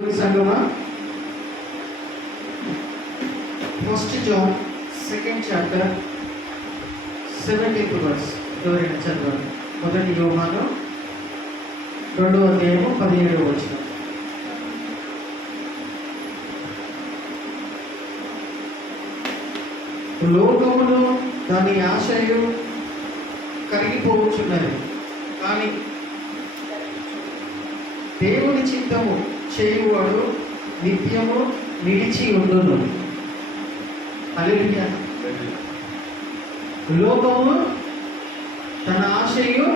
సంగమా first John second chapter 17th verse ఎవరైనా చదవాలి. మొదటి యోహాను 2వ అధ్యాయము 17వ వచనం. లోకమును దాని ఆశయు కరిగిపోవచ్చున్నది, కానీ దేవుని చిత్తము చేయువాడు నిత్యము నిలిచి ఉండును. హల్లెలూయా. లోకము తన ఆశయు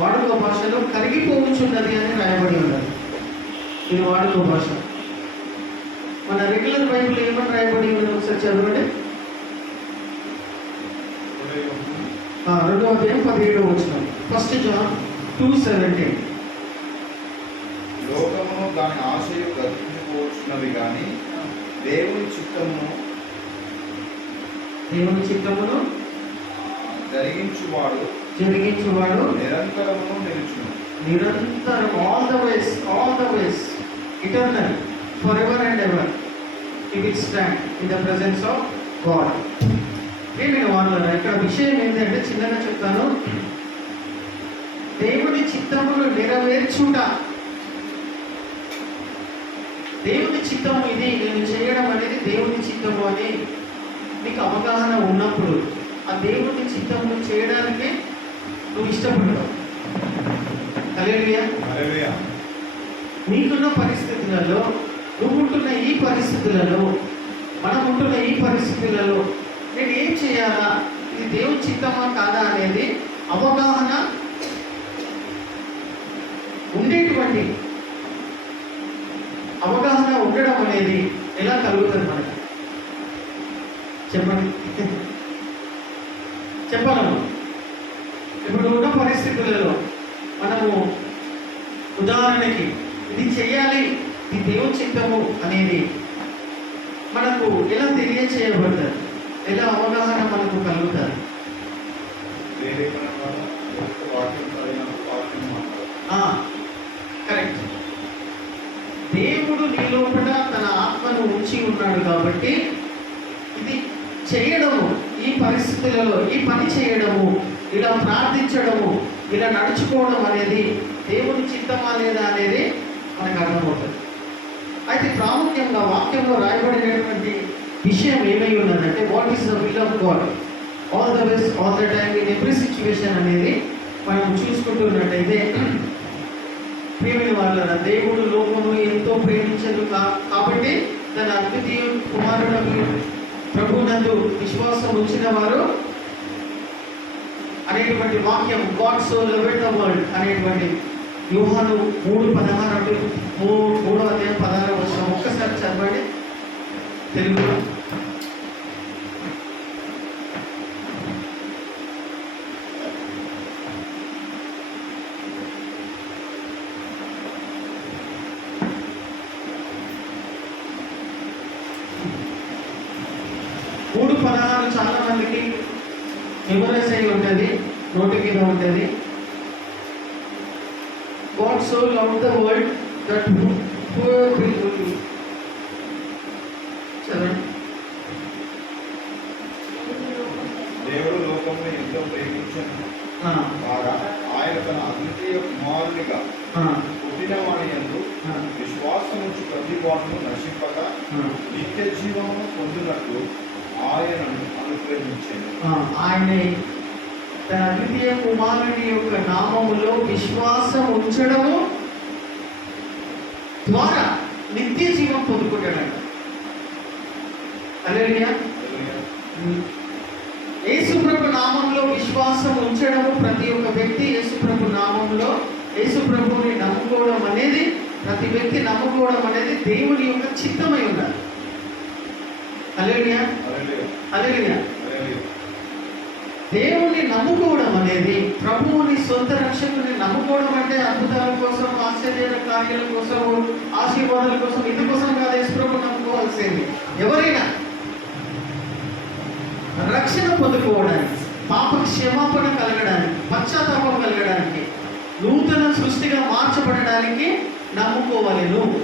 వాడుక భాషలో కరిగిపోవచ్చున్నది అని రాయబడి ఉన్నది. ఇది వాడుక భాష. మన రెగ్యులర్ బైబిల్ ఏమని రాయబడి ఉన్నది ఒకసారి చదవండి. 2వ అధ్యాయం 17వ వచనం. First John 2:17. లోకమును దాని ఆశయు గతించుకోవచ్చున్నవి కానీ దేవుని చిత్తమును జరిగించువాడు నిరంతరమును నిలుచును. నిరంతరం all the ways eternal for ever and ever he will stand in the presence of God. నేను వాళ్ళ ఇక్కడ విషయం ఏంటంటే చిన్నగా చెప్తాను. దేవుని చిత్తమును నెరవేర్చుట, దేవుని చిత్తము ఇది నేను చేయడం అనేది దేవుని చిత్తము అని నీకు అవగాహన ఉన్నప్పుడు ఆ దేవుని చిత్తము చేయడానికి నువ్వు ఇష్టపడతావు. హల్లెలూయా. నీకున్న పరిస్థితులలో, నువ్వు ఉంటున్న ఈ పరిస్థితులలో, మనం ఉంటున్న ఈ పరిస్థితులలో నేను ఏం చేయాలా, ఇది దేవుని చిత్తమా కాదా అనేది అవగాహన ఉండేటువంటి అవగాహన ఉండడం అనేది ఎలా కలుగుతుంది మనకి? చెప్పండి, చెప్పాలను. ఇప్పుడు ఉన్న పరిస్థితులలో మనము ఉదాహరణకి ఇది చేయాలి, ఇది దేవుని చిత్తము అనేది మనకు ఎలా తెలియచేయబడుతుంది, ఎలా అవగాహన మనకు కలుగుతుంది? కరెక్ట్. దేవుడు నీ లోపల తన ఆత్మను ఉంచి ఉన్నాడు కాబట్టి ఇది చేయడము, ఈ పరిస్థితులలో ఈ పని చేయడము, ఇలా ప్రార్థించడము, ఇలా నడుచుకోవడం అనేది దేవుని చిత్తమా లేదా అనేది మనకు అర్థమవుతుంది. అయితే ప్రాముఖ్యంగా వాక్యంలో రాయబడినటువంటి విషయం ఏమై ఉన్నదంటే what is the will of God all the ways all the time in every situation అనేది మనం చూసుకుంటున్నట్టయితే, ప్రియమైన వాళ్ళ దేవుడు లోకము ఎంతో ప్రేమించదు కాబట్టి తన అద్వితీయ కుమారుడు ప్రభునందు విశ్వాసం ఉంచిన వారు అనేటువంటి వాక్యం, God so loved the world అనేటువంటి యోహాను 3:16 3వ అధ్యాయం 16వ వచనం ఒక్కసారి చదవండి తెలుగులో. చాలా మందికి మెమరైజ్ అయి ఉంటుంది, నోటి మీద ఉంటుంది. God so loved the world that whoever will దేవుడు లోకమును ఎంతో ప్రేమించను కాగా ఆయన తన అద్వితీయ కుమారునిగా పుట్టినవాని యందు విశ్వాసముంచు ప్రతి వాడును నశింపక నిత్య జీవమును పొందినట్లు ఆయనను అనుగ్రహించాను. ఆయన తన అద్వితీయ కుమారుని యొక్క నామములో విశ్వాసం ఉంచడము ద్వారా నిత్య జీవం పొందుకుంటాడంట. హల్లెలూయా. యేసుప్రభు నామంలో విశ్వాసం ఉంచడము, ప్రతి ఒక్క వ్యక్తి యేసుప్రభు నామంలో యేసుప్రభుని నమ్ముకోవడం అనేది, ప్రతి వ్యక్తి నమ్ముకోవడం అనేది దేవుని యొక్క చిత్తమై ఉండాలి. హల్లెలూయా. హల్లెలూయా. దేవుణ్ణి నమ్ముకోవడం అనేది, ప్రభువుని సొంత రక్షకుని నమ్ముకోవడం అంటే అద్భుతాల కోసం, ఆశ్చర్య కార్యాల కోసం, ఆశీర్వాదాల కోసం, ఇందుకోసం కాదు యేసుప్రభు నమ్ముకోవాల్సింది. ఎవరైనా రక్షణ పొందుకోవడానికి, పాప క్షమాపణ కలగడానికి, పశ్చాత్తాపం కలగడానికి, నూతన సృష్టిగా మార్చబడడానికి నమ్ముకోవాలి. నువ్వు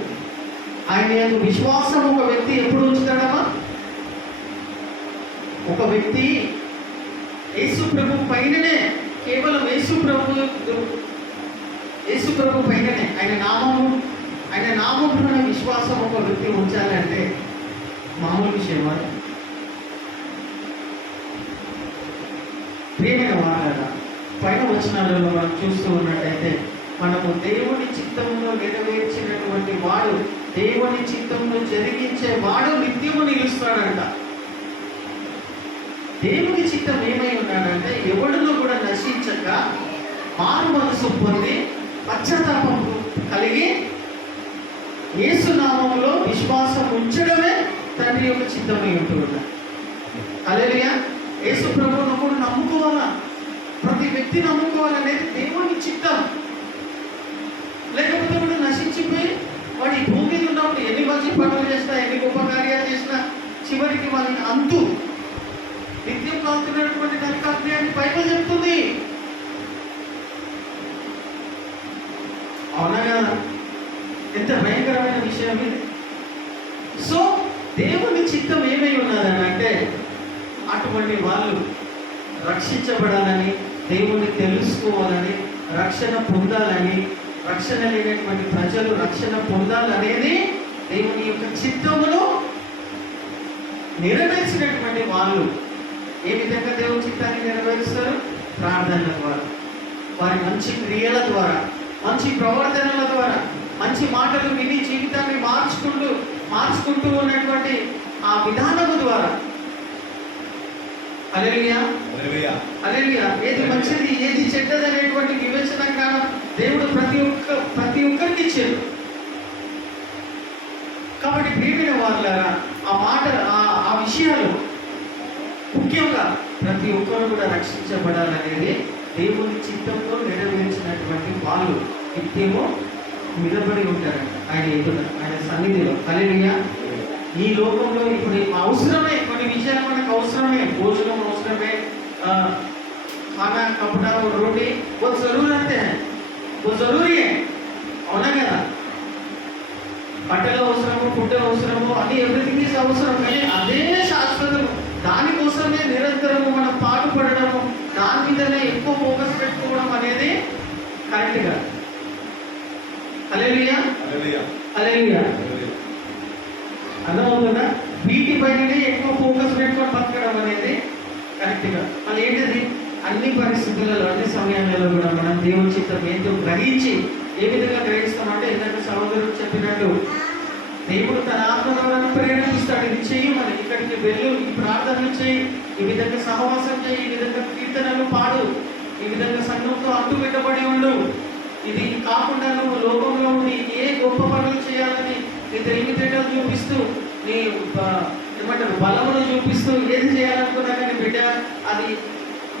ఆయన యందు విశ్వాసం ఒక వ్యక్తి ఎప్పుడు ఉంచుతాడమ్మా? ఒక వ్యక్తి యేసు ప్రభు పైననే, కేవలం యేసు ప్రభు పైననే, ఆయన నామమున విశ్వాసం ఒక వ్యక్తి ఉంచాలంటే మామూలు విషయమా? ప్రియమైన వారాల పైన వచనాలలో మనం చూస్తూ ఉన్నట్టయితే, మనము దేవుని చిత్తంలో నెరవేర్చినటువంటి వాడు, దేవుని చిత్తంలో జరిగించే వాడు నిత్యము నిలుస్తాడంట. దేవుని చిత్తం ఏమై ఉన్నాడంటే, ఎవడును కూడా నశించక మారు మనసు పొంది పశ్చాత్తాపం కలిగి యేసు నామములో విశ్వాసం ఉంచడమే తండ్రి యొక్క చిత్తమై ఉంటున్నాడు. హల్లెలూయా. యేసు ప్రభువును కూడా నమ్ముకోవాలా, ప్రతి వ్యక్తి నమ్ముకోవాలనేది దేవుని చిత్తం. లేకపోతే వాడు నశించిపోయి వాడు ఈ భూమి మీద ఉన్నప్పుడు ఎన్ని మంచి పనులు చేసినా, ఎన్ని గొప్ప కార్యాలు చేసినా, చివరికి వాళ్ళని అంతు నిత్యం కాల్తున్నటువంటి నరకాగ్ని అని బైబిల్ చెప్తుంది. అవునగా ఎంత భయంకరమైన విషయం ఇది. సో దేవుని చిత్తం ఏమై ఉన్నదని అంటే, అటువంటి వాళ్ళు రక్షించబడాలని, దేవుణ్ణి తెలుసుకోవాలని, రక్షణ పొందాలని, రక్షణ లేనటువంటి ప్రజలు రక్షణ పొందాలనేది దేవుని యొక్క చిత్తమును నెరవేర్చినటువంటి వాళ్ళు. ఏ విధంగా దేవుని చిత్తాన్ని నెరవేరుస్తారు? ప్రార్థనల ద్వారా, వారి మంచి క్రియల ద్వారా, మంచి ప్రవర్తనల ద్వారా, మంచి మాటలు విని జీవితాన్ని మార్చుకుంటూ ఉన్నటువంటి ఆ విధానము ద్వారా. హల్లెలూయా, హల్లెలూయా. ఏది మంచిది, ఏది చెడ్డది అనేటువంటి వివేచన జ్ఞానం దేవుడు ప్రతి ఒక్కరికి ఇచ్చాడు. కాబట్టి ప్రియమైన వారులారా, ఆ మాట, ఆ విషయాలు ముఖ్యంగా ప్రతి ఒక్కరు కూడా రక్షించబడాలనేది దేవుని చిత్తంలో నెరవేర్చినటువంటి వాళ్ళు నిత్యము నిలబడి ఉంటారంట ఆయన ఎదుట, ఆయన సన్నిధిలో. హల్లెలూయా. ఈ లోకంలో ఇప్పుడు అవసరమే, కొన్ని విషయాలు మనకు అవసరమే, భోజనం అవసరమే, खाना कपड़ा और रोटी वो जरूरत है, वो जरूरी है. అవునా కదా? బట్టలు అవసరము, ఫుడ్ అవసరము, అది ఎవ్రీథింగ్ ఈజ్ అవసరం. కానీ అదే శాశ్వతం, దానికోసమే నిరంతరము మనం పాటుపడడము, దాని మీదనే ఎక్కువ ఫోకస్ పెట్టుకోవడం అనేది కరెక్ట్గా. హల్లెలూయా, హల్లెలూయా. అర్థమవుతుందా? వీటిపైననే ఎక్కువ ఫోకస్ పెట్టుకొని బతకడం అనేది కరెక్ట్గా. మళ్ళీ ఏంటిది? అన్ని పరిస్థితులలో, అన్ని సమయాలలో కూడా మనం దేవుని చిత్తం ఏంటో గ్రహించి, ఏ విధంగా గ్రహిస్తామంటే, ఇందాక సహోదరుడు చెప్పినట్టు దేవుడు తన ఆత్మ ద్వారా ప్రేరేపిస్తాడు. ఇది చెయ్యమని, ఇక్కడికి వెళ్ళు, ఈ ప్రార్థనలు చేయి, ఈ విధంగా సహవాసం చేయి, ఈ విధంగా కీర్తనలు పాడు, ఈ విధంగా సంఘంతో అంటుపెట్టబడి ఉండు. ఇది కాకుండా నువ్వు లోకంలో ఉండి ఏ గొప్ప పనులు చేయాలని నీ తెలివితేటలు చూపిస్తూ, నీ ఏమంటారు బలమును చూపిస్తూ ఏది చేయాలనుకున్నా కానీ బిడ్డ, అది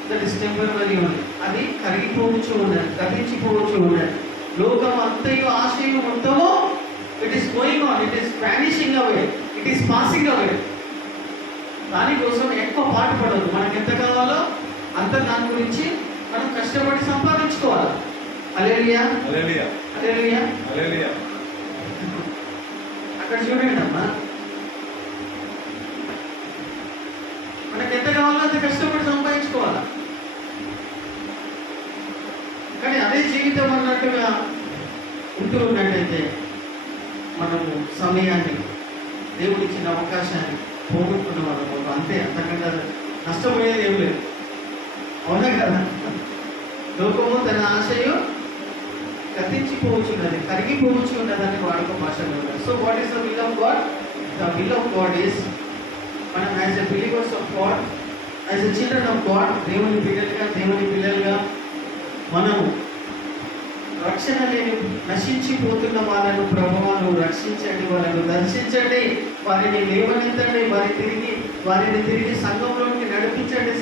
దట్ ఇస్ టెంపరరీ ఉంది. అది కరిగిపోవచ్చు ఉన్నది, గతించిపోవచ్చు ఉన్నది. లోకం అంతయు ఆశయం మొత్తము it is going on, it is vanishing away, it is passing away. దానికోసం ఎక్కువ పాటుపడదు. మనకు ఎంత కావాలో అంత దాని గురించి మనం కష్టపడి సంపాదించుకోవాలి. హల్లెలూయా, హల్లెలూయా, హల్లెలూయా, హల్లెలూయా. అక్కడ చూడండి అమ్మా, మనకు ఎంత కావాలో అంత కష్టపడి సంపాదించుకోవాలి. కానీ అదే జీవితం అన్నట్టుగా ఉంటూ ఉన్నట్టయితే మనము సమయాన్ని, దేవుడు ఇచ్చిన అవకాశాన్ని పోగొట్టుకున్న వాళ్ళము అంతే. అంతకన్నా నష్టపోయేది ఏం లేదు. అవునా కదా? లోకము తన ఆశయం గతించిపోవచ్చున్నది, కరిగిపోవచ్చున్నదని వాడుక భాషలో ఉన్నారు. So what is the will of God? The will of God is, మనం as a believers of God, as a children of God, దేవుని పిల్లలుగా మనము రక్షణ లేని నశించిపోతున్న వాళ్ళను ప్రభువాను రక్షించండి, వాళ్ళను దర్శించండి, వారిని లేవనెత్తండి, వారిని తిరిగి సంఘంలోనికి నడిపించండి,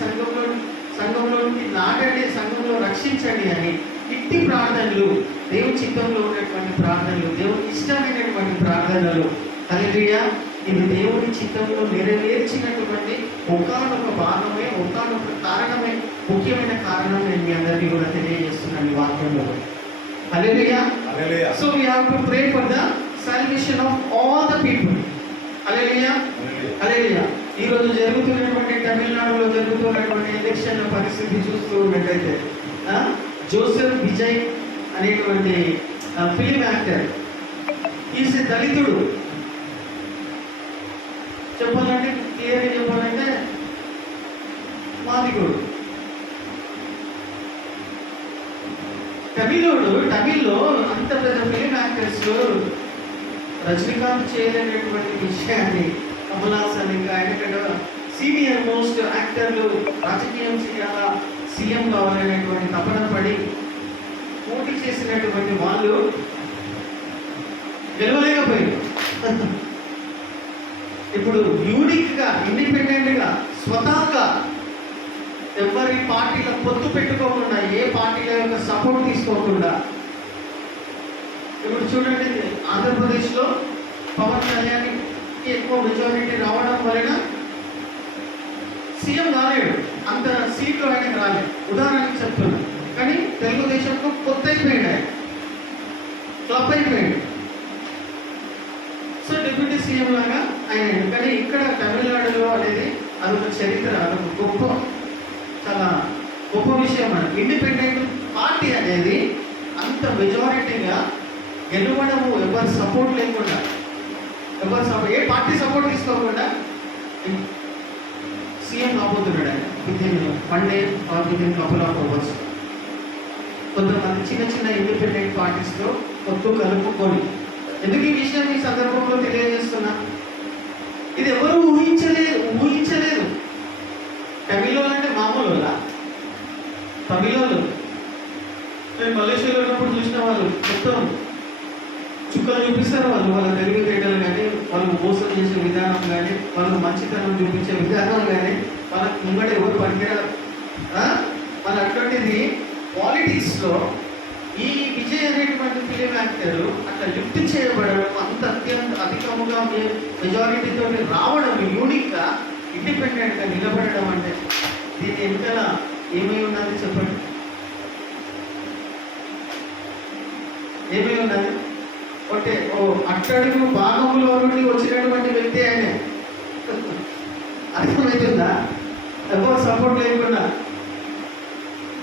సంఘంలోనికి నాటండి, సంఘంలో రక్షించండి అని ఇట్టి ప్రార్థనలు, దేవుని చిత్తంలో ఉన్నటువంటి ప్రార్థనలు, దేవునికి ఇష్టమైనటువంటి ప్రార్థనలు. హల్లెలూయా. ఇది దేవుని చిత్తంలో నెరవేర్చినటువంటి ఒకానొక భాగమే, ఒకానొక కారణమే, ముఖ్యమైన కారణం నేను మీ అందరికీ కూడా తెలియజేస్తున్నాను ఈ వాక్యంలో. Hallelujah. Hallelujah. So we have to pray for the salvation of all హల్లెలూయా, హల్లెలూయా. ఈరోజు జరుగుతున్నటువంటి తమిళనాడులో జరుగుతున్నటువంటి ఎలక్షన్ పరిస్థితి చూస్తూ ఉన్నట్టయితే జోసెఫ్ విజయ్ అనేటువంటి ఫిలిం యాక్టర్, ఈజ్ దళితుడు. చెప్పాలంటే క్లియర్గా చెప్పాలంటే మాదిగోడు. తమిళ్లో అంత పెద్ద ఫిలిం యాక్టర్స్ రజనీకాంత్ చేయలేనటువంటి విషయాన్ని కమల్ హాసన్ ఇంకా ఆయన సీనియర్ మోస్ట్ యాక్టర్లు రాజకీయం చేయాలా, సీఎం కావాలనేటువంటి తపన పడి పోటీ చేసినటువంటి వాళ్ళు గెలవలేకపోయారు. ఇప్పుడు యూనిక్గా, ఇండిపెండెంట్గా, స్వతహాగా ఎవరి పార్టీల పొత్తు పెట్టుకోకుండా, ఏ పార్టీల యొక్క సపోర్ట్ తీసుకోకుండా, ఇప్పుడు చూడండి ఆంధ్రప్రదేశ్లో పవన్ కళ్యాణ్కి ఎక్కువ మెజారిటీ రావడం వలన సీఎం రాలేడు, అంత సీట్లు ఆయనకు రాలేదు, ఉదాహరణకి చెప్తున్నాను. కానీ తెలుగుదేశంలో కొత్త అయిపోయాడు, ఆయన క్లబ్ అయిపోయాడు. సో డిప్యూటీ సీఎం లాగా ఆయన. కానీ ఇక్కడ తమిళనాడులో అనేది అదొక చరిత్ర, అదొక గొప్ప, చాలా గొప్ప విషయం. ఇండిపెండెంట్ పార్టీ అనేది అంత మెజారిటీగా గెలవడము, ఎవరి సపోర్ట్ లేకుండా, ఏ పార్టీ సపోర్ట్ తీసుకోకుండా సీఎం కాబోతున్నాడు ఆయన within one day or within couple of hours. కొంతమంది చిన్న చిన్న ఇండిపెండెంట్ పార్టీస్లో పొత్తు కలుపుకొని. ఎందుకు ఈ విషయం ఈ సందర్భంలో తెలియజేస్తున్నా? ఇది ఎవరు ఊహించలేదు. తమిళ అంటే మామూలు తమిళోళ్ళు నేను మలేషియాలో ఉన్నప్పుడు చూసిన వాళ్ళు మొత్తం చుక్కలు చూపిస్తారు. వాళ్ళ తెలివితేటలు కానీ, వాళ్ళు మోసం చేసే విధానం కానీ, వాళ్ళు మంచితనం చూపించే విధానం కానీ, వాళ్ళకి ముంగట ఎవరు పనికిరారు. వాళ్ళు అటువంటిది పాలిటిక్స్లో ఈ విజయ్ అనేటువంటి ఫిలిం యాక్టర్ అట్లా లిఫ్ట్ చేయబడడం, అంత అధికముగా మెజారిటీతో రావడం, యూనిక్గా ఇండిపెండెంట్గా నిలబడడం అంటే దీని వెనకాల ఏమై ఉన్నది చెప్పండి? ఏమై ఉన్నది? అంటే అట్టడుగు భాగంలో నుండి వచ్చినటువంటి వ్యక్తి ఆయన. అర్థమవుతుందా? ఎవరు సపోర్ట్ లేకుండా.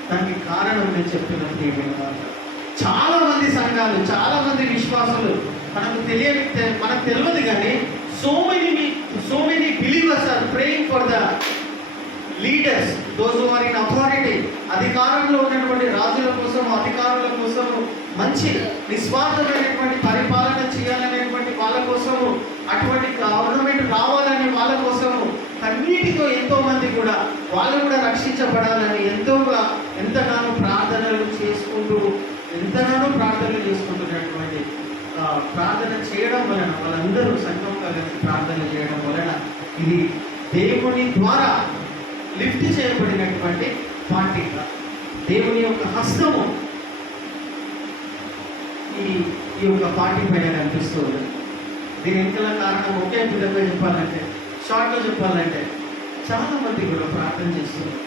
దానికి కారణం నేను చెప్తున్నప్పుడు చాలా మంది సంఘాలు, చాలా మంది విశ్వాసులు మనకు తెలియదు కానీ so many believers are praying for the leaders, those who are in authority. అధికారంలో ఉన్నటువంటి రాజుల కోసం, అధికారుల కోసం, మంచి నిస్వార్థమైనటువంటి పరిపాలన చేయాలనేటువంటి వాళ్ళ కోసము, అటువంటి గవర్నమెంట్ రావాలని వాళ్ళ కోసము కన్నీటితో ఎంతో మంది కూడా వాళ్ళు కూడా రక్షించబడాలని ఎంతగానో ప్రార్థనలు చేసుకుంటున్నటువంటి ప్రార్థన చేయడం వలన, వాళ్ళందరూ సంఘంగా కలిసి ప్రార్థన చేయడం వలన ఇది దేవుని ద్వారా లిఫ్ట్ చేయబడినటువంటి పార్టీగా, దేవుని యొక్క హస్తము ఈ యొక్క పార్టీ పైన కనిపిస్తుంది. దీని వెనుకల కారణం ఒకే విధంగా చెప్పాలంటే, షార్ట్గా చెప్పాలంటే, చాలా మంది కూడా ప్రార్థన చేస్తున్నారు.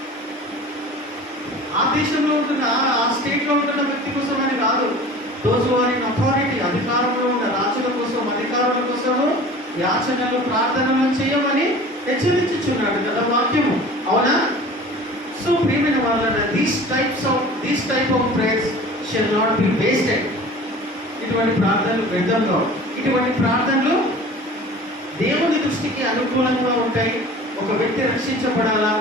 ఆ దేశంలో ఉంటున్న, ఆ స్టేట్లో ఉంటున్న వ్యక్తి కోసం అని కాదు, those who are in authority, అధికారంలో ఉన్న రాజుల కోసం, అధికారుల కోసము యాచనలు, ప్రార్థనలు చేయమని హెచ్చరించుచున్నాడు కదా వాక్యము, అవునా? సో ప్రియమైన వాళ్ళ these type of prayers shall not B wasted. ఇటువంటి ప్రార్థనలు వ్యర్థంగా, ఇటువంటి ప్రార్థనలు దేవుని దృష్టికి అనుకూలంగా ఉంటాయి. ఒక వ్యక్తి రక్షించబడాలా,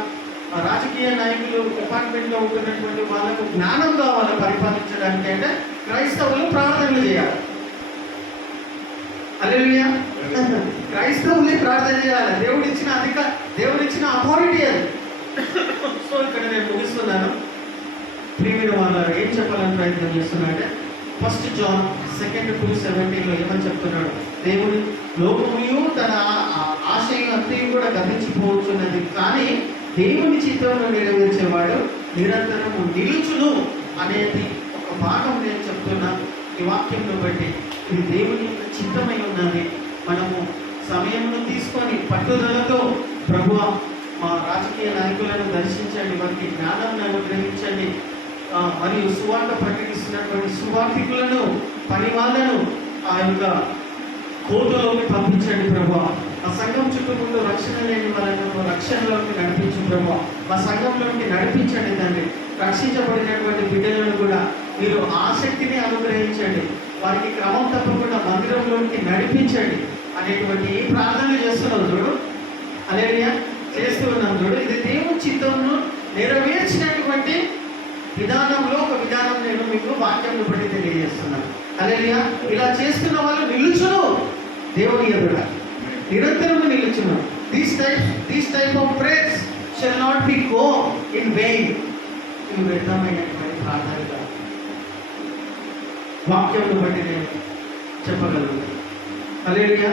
రాజకీయ నాయకులు డిపార్ట్మెంట్లో ఉంటున్నటువంటి వాళ్ళకు జ్ఞానం కావాలా పరిపాలించడానికి అంటే క్రైస్తవులు ప్రార్థనలు చేయాలి. హల్లెలూయా. క్రైస్తవులే ప్రార్థన చేయాలి. దేవుడిచ్చిన అథారిటీ అది. సో ఇక్కడ నేను ముగిస్తున్నాను. ప్రియమైన వాళ్ళు ఏం చెప్పాలని ప్రయత్నం చేస్తున్నారంటే, 1 John 2:17 ఏమని చెప్తున్నాడు? దేవుడి లోకముయు తన ఆశయం అంతా కూడా గతించిపోతున్నది, కానీ దేవుని చిత్తంలో నెరవేర్చేవాడు నిరంతరము నిలుచును అనేది ఒక భాగం నేను చెప్తున్నా. ఈ వాక్యంలో బట్టి ఇది దేవుని యొక్క చిత్తమై ఉన్నది. మనము సమయంలో తీసుకొని పట్టుదలతో, ప్రభువా మా రాజకీయ నాయకులను దర్శించండి, వారికి జ్ఞానాన్ని అనుగ్రహించండి, మరియు సువార్త ప్రకటిస్తున్నటువంటి సువార్థికులను, పని వాళ్ళను ఆ యొక్క కోటలోకి పంపించండి ప్రభువా. మా సంఘం చుట్టుముట్టు రక్షణ లేని వాళ్ళను రక్షణలోకి నడిపించు ప్రభు. మా సంఘంలోకి నడిపించండి తండ్రి. రక్షించబడినటువంటి బిడ్డలను కూడా మీరు ఆసక్తిని అనుగ్రహించండి. వారికి క్రమం తప్పకుండా మందిరంలోకి నడిపించండి అనేటువంటి ప్రార్థన చేస్తున్నాం చూడు. హల్లెలూయా చేస్తూ ఉన్నాం చూడు. ఇది దేవుని చిత్తంను నెరవేర్చినటువంటి విధానంలో ఒక విధానం నేను మీకు వాక్యంలో బట్టి తెలియజేస్తున్నాను. హల్లెలూయా. ఇలా చేస్తున్న వాళ్ళు నిలుచును దేవుని ఎదుట నిరంతరము నిలుచును. These type of prayers shall not be go in vain. ఇవి వ్యర్థమైనటువంటి ప్రార్థనగా వాక్యంలో బట్టి నేను చెప్పగలుగుతాను. హల్లెలూయా.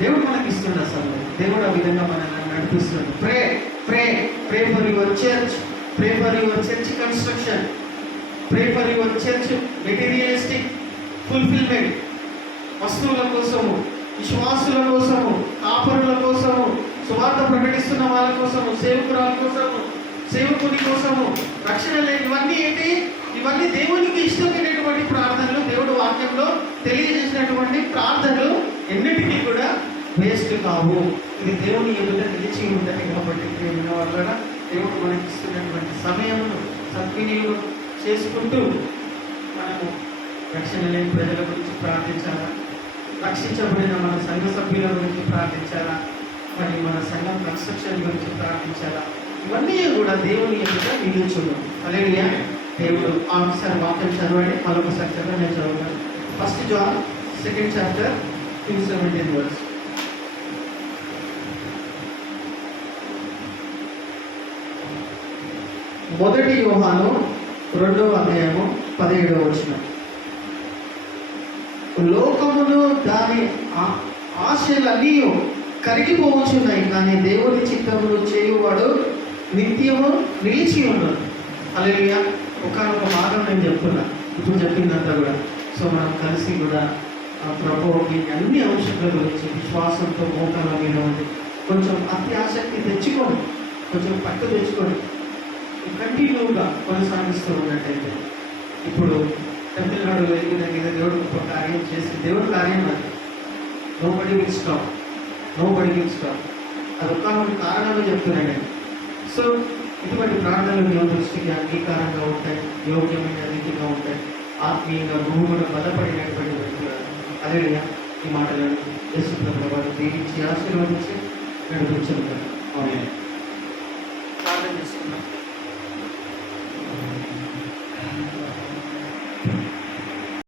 దేవుడు మనకి ఇస్తున్న సమయం. దేవుడు ఆ విధంగా మనల్ని నడిపిస్తున్నాడు. Pray for your church. Pray for your church construction. Pray for your church materialistic fulfilment. వస్తువుల కోసము, విశ్వాసుల కోసము, కాపరుల కోసము, సువార్త ప్రకటిస్తున్న వాళ్ళ కోసము, సేవకురాల కోసము, సేవకుని కోసము, రక్షణ లేని ఇవన్నీ ఏంటి? ఇవన్నీ దేవునికి ఇష్టమైనటువంటి ప్రార్థనలు. దేవుడు వాక్యంలో తెలియజేసినటువంటి ప్రార్థనలు ఎన్నిటికీ కూడా వేస్ట్ కావు. ఇది దేవుని ఎదుట నిలిచి ఉంటుంది. కాబట్టి దేవుని వల్ల దేవుడు మనకి ఇస్తున్నటువంటి సమయమును సద్వినియోగం చేసుకుంటూ మనము రక్షణ లేని ప్రజల గురించి ప్రార్థించాలా, రక్షించబడిన మన సంఘ సభ్యుల గురించి ప్రార్థించాలా, మరి మన సంఘం కన్స్ట్రక్షన్ గురించి ప్రార్థించాలా, ఇవన్నీ కూడా దేవుని ఎదుట నిలుచున్నాం. హల్లెలూయా. దేవుడు ఒకసారి వాక్యం చదవండి. మరొకసారి చదవండి. నేను చదువుతాను. 1 John 2nd chapter 17 verse. మొదటి యోహాను 2వ అధ్యాయము 17వ వచనం. లోకమును దాని ఆశలన్నీ కరిగిపోవచ్చున్నాయి, కానీ దేవుని చిత్తమును చేయువాడు నిత్యము నిలిచి ఉన్నాడు. హల్లెలూయా. ఒకనొక మార్గం నేను చెప్తున్నా, ఇప్పుడు చెప్పిందంతా కూడా. సో మనం కలిసి కూడా ప్రభువుకి అన్ని అంశాల గురించి విశ్వాసంతో మోకాల మీద ఉంది కొంచెం అతి ఆసక్తి తెచ్చుకోండి, కొంచెం పట్టు తెచ్చుకోండి, కంటిన్యూగా కొనసాగిస్తూ ఉన్నట్టయితే ఇప్పుడు తమిళనాడు వెలిగిన మీద దేవుడు ఒక కార్యం చేసి దేవుడు కార్యం అది నోబడి విల్ స్టాప్. అది ఒక కారణాలు చెప్తున్నాను నేను. సో ఇటువంటి ప్రార్థనలు దేవుని దృష్టికి అంగీకారంగా ఉంటాయి, యోగ్యమైన రీతిగా ఉంటాయి, ఆత్మీయంగా భూమిలో బలపడినటువంటి వ్యక్తులు. అదే ఈ మాటలను యేసు ప్రభువు వారు దీవించి ఆశీర్వదించి నడిపించుకుంటారు. అవును.